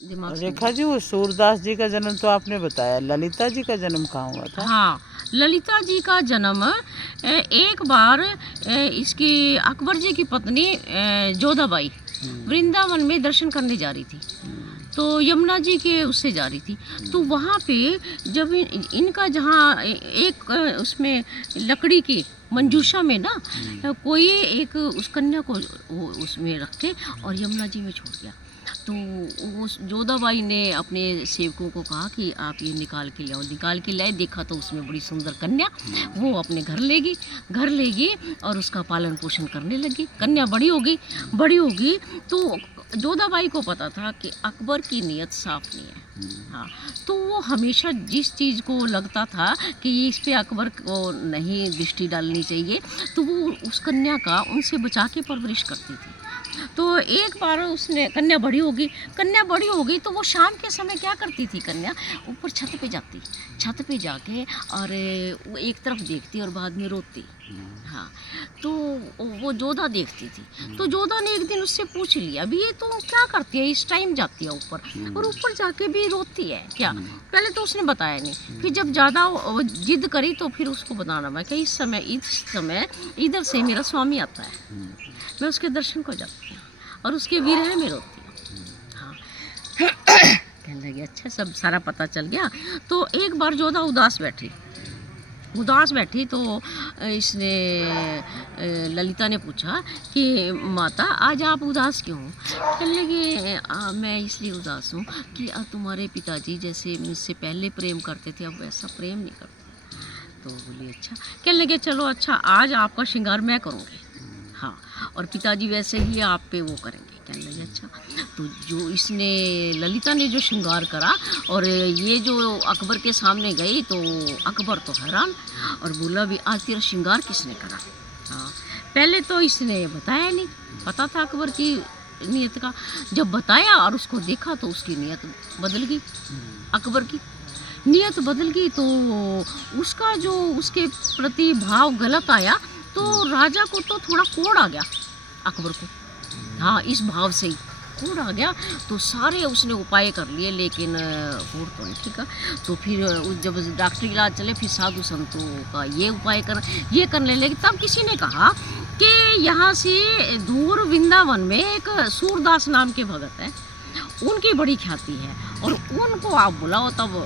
दिमाग से रेखा जी, वो सूरदास जी का जन्म तो आपने बताया, ललिता जी का जन्म कहाँ हुआ था? हाँ, ललिता जी का जन्म एक बार इसकी अकबर जी की पत्नी जोधाबाई वृंदावन में दर्शन करने जा रही थी। तो यमुना जी के उससे जा रही थी। तो वहाँ पे जब इनका जहाँ एक उसमें लकड़ी की मंजूषा में ना कोई एक उस कन्या को वो उसमें रख के और यमुना जी में छोड़ गया। तो वो जोधाबाई ने अपने सेवकों को कहा कि आप ये निकाल के लाओ। निकाल के लाए, देखा तो उसमें बड़ी सुंदर कन्या। वो अपने घर ले गई और उसका पालन पोषण करने लगी। कन्या बड़ी होगी तो जोधाबाई को पता था कि अकबर की नीयत साफ नहीं है। हाँ, तो वो हमेशा जिस चीज़ को लगता था कि इस पे अकबर को नहीं दृष्टि डालनी चाहिए, तो वो उस कन्या का उनसे बचा के परवरिश करती थी। तो एक बार उसने कन्या बड़ी हो गई तो वो शाम के समय क्या करती थी कन्या, ऊपर छत पे जाके और वो एक तरफ देखती और बाद में रोती। हाँ, तो वो जोधा देखती थी। तो जोधा ने एक दिन उससे पूछ लिया, अभी ये तो क्या करती है, इस टाइम जाती है ऊपर और ऊपर जाके भी रोती है क्या? पहले तो उसने बताया नहीं, फिर जब ज़्यादा जिद करी तो फिर उसको बताना मैं कि इस समय इधर से मेरा स्वामी आता है, मैं उसके दर्शन को जाती हूँ और उसके विरह में रोती हूँ। हाँ, कहने लगी अच्छा, सब सारा पता चल गया। तो एक बार जोधा उदास बैठी तो इसने ललिता ने पूछा कि माता आज आप उदास क्यों हो? कहने लगी मैं इसलिए उदास हूँ कि तुम्हारे पिताजी जैसे मुझसे पहले प्रेम करते थे अब वैसा प्रेम नहीं करते। तो बोली अच्छा। कहने लगे चलो अच्छा, आज आपका श्रृंगार मैं करूँगी। हाँ, और पिताजी वैसे ही आप पे वो करेंगे। कहने लगे अच्छा। तो जो इसने ललिता ने जो श्रृंगार करा और ये जो अकबर के सामने गई तो अकबर तो हैरान और बोला भी आज तेरा श्रृंगार किसने करा? हाँ, पहले तो इसने बताया नहीं, पता था अकबर की नीयत का। जब बताया और उसको देखा तो उसकी नीयत बदल गई, अकबर की नीयत बदल गई। तो उसका जो उसके प्रति भाव गलत आया तो राजा को तो थोड़ा कोड़ आ गया, अकबर को। हाँ, इस भाव से ही कोड़ आ गया। तो सारे उसने उपाय कर लिए लेकिन कोड़ तो नहीं ठीक है। तो फिर जब डॉक्टरी इलाज चले फिर साधु संतों का ये करने लगे। तब किसी ने कहा कि यहाँ से दूर वृंदावन में एक सूरदास नाम के भगत हैं, उनकी बड़ी ख्याति है और उनको आप बुलाओ। तब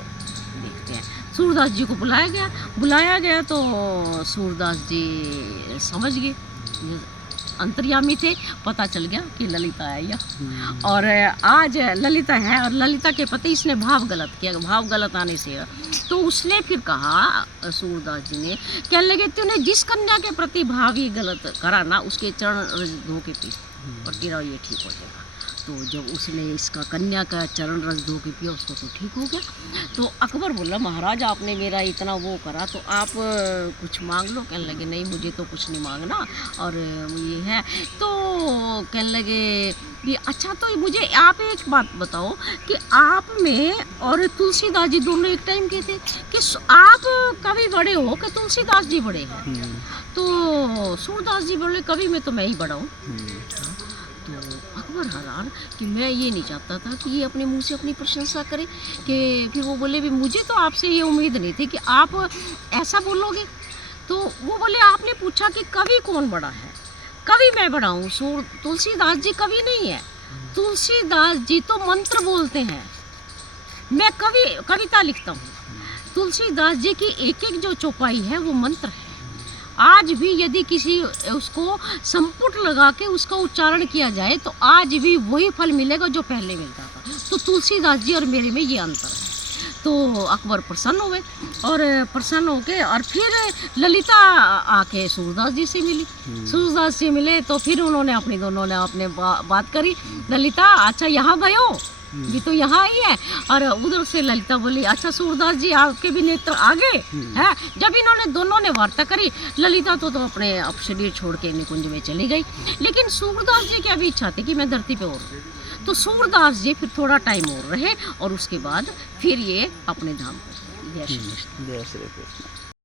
देखते हैं, सूरदास जी को बुलाया गया तो सूरदास जी समझ गए, अंतर्यामी थे, पता चल गया कि ललिता आई है और आज ललिता है और ललिता के पति इसने भाव गलत आने से तो उसने फिर कहा सूरदास जी ने, कहने लगे तूने जिस कन्या के प्रति भाव ही गलत करा ना उसके चरण रज धो के पी और तेरा ये ठीक हो जाएगा। तो जब उसने इसका कन्या का चरण रस धो के पिया उसको तो ठीक हो गया। तो अकबर बोला महाराज आपने मेरा इतना वो करा तो आप कुछ मांग लो। कहने लगे नहीं मुझे तो कुछ नहीं मांगना और ये है। तो कहने लगे कि अच्छा तो मुझे आप एक बात बताओ कि आप में और तुलसीदास जी दोनों एक टाइम के थे कि आप कभी बड़े हो कि तुलसीदास जी बड़े हैं? तो सूरदास जी बोले कभी में तो मैं ही बड़ा हूँ। तो अकबर हैरान कि मैं ये नहीं चाहता था कि ये अपने मुंह से अपनी प्रशंसा करे। कि फिर वो बोले भी मुझे तो आपसे ये उम्मीद नहीं थी कि आप ऐसा बोलोगे। तो वो बोले आपने पूछा कि कवि कौन बड़ा है? कवि मैं बड़ा हूँ, तुलसीदास जी कवि नहीं है। तुलसीदास जी तो मंत्र बोलते हैं, मैं कविता लिखता हूँ। तुलसीदास जी की एक एक जो चौपाई है वो मंत्र है। आज भी यदि किसी उसको संपुट लगा के उसका उच्चारण किया जाए तो आज भी वही फल मिलेगा जो पहले मिलता था। तो तुलसीदास जी और मेरे में ये अंतर है। तो अकबर प्रसन्न हुए और प्रसन्न होके और फिर ललिता आके सूरदास जी से मिली। सूरदास जी मिले तो फिर दोनों ने अपने बात करी। ललिता अच्छा यहाँ गए हो, ये तो यहाँ आई है। और उधर से ललिता बोली अच्छा सूरदास जी आपके भी नेत्र आ गए हैं। जब दोनों ने वार्ता करी ललिता तो अपने अब शरीर छोड़ के निकुंज में चली गई। लेकिन सूरदास जी की अभी इच्छा थी कि मैं धरती पे और रहूं। तो सूरदास जी फिर थोड़ा टाइम और रहे और उसके बाद फिर ये अपने धाम को। जय श्री कृष्ण। जय श्री कृष्ण।